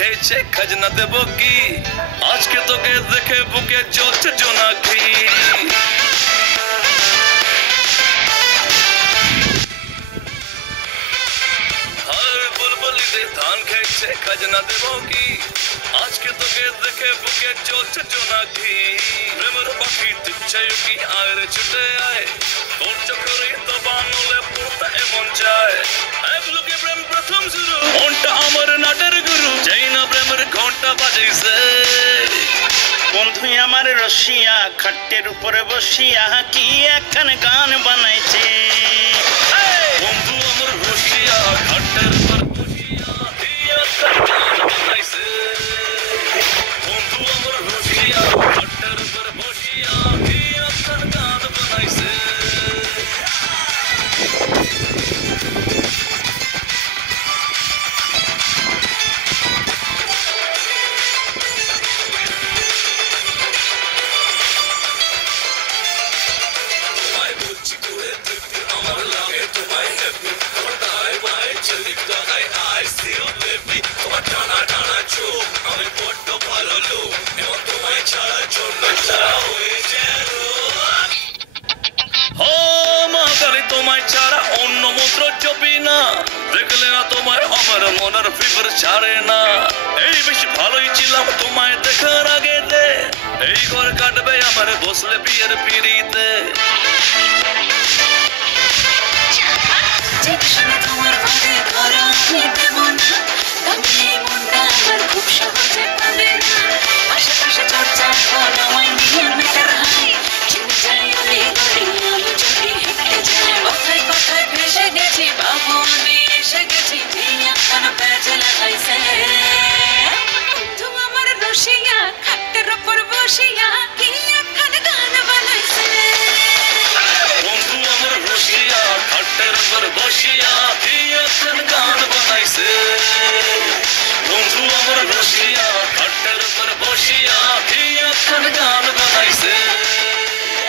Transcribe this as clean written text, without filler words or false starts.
খেয়েছে খাজনা দেব কি আজকে তোকে দেখে বুকে জ্বলছে জোনাকি বুলবুলিতে ধান খেয়েছে খাজনা দেব কি আজকে তোকে দেখে বুকে জ্বলছে জোনাকি প্রেমের পাখি দিচ্ছে কি আয় রে ছুটে আয় তোর চক্করে তো বানলে পড়তে এমন চায় এক লোকে প্রেম প্রথম শুরু মনটা আমার নাটের গুরু যেই না প্রেমের ঘন্টা বাজাইছে বন্ধু আমার রসিয়া খাটের উপরে বসিয়া কি একখান গান বানাইছে বন্ধু আমার রসিয়া খাটের উপর বসিয়া কি একখান গান বানাইছে বন্ধু আমার রসিয়া খাটের উপর বসিয়া কি একখান গান বানাইছে তোমায় ছাড়া অন্য মন্ত্র জপি না দেখলে না তোমায় আমার মনের ফিভার ছাড়ে না এই বেশ ভালোই ছিলাম তোমায় দেখার আগে এই ঘর কাটবে আমার বসলে বিয়ের পিড়িতে বসিয়া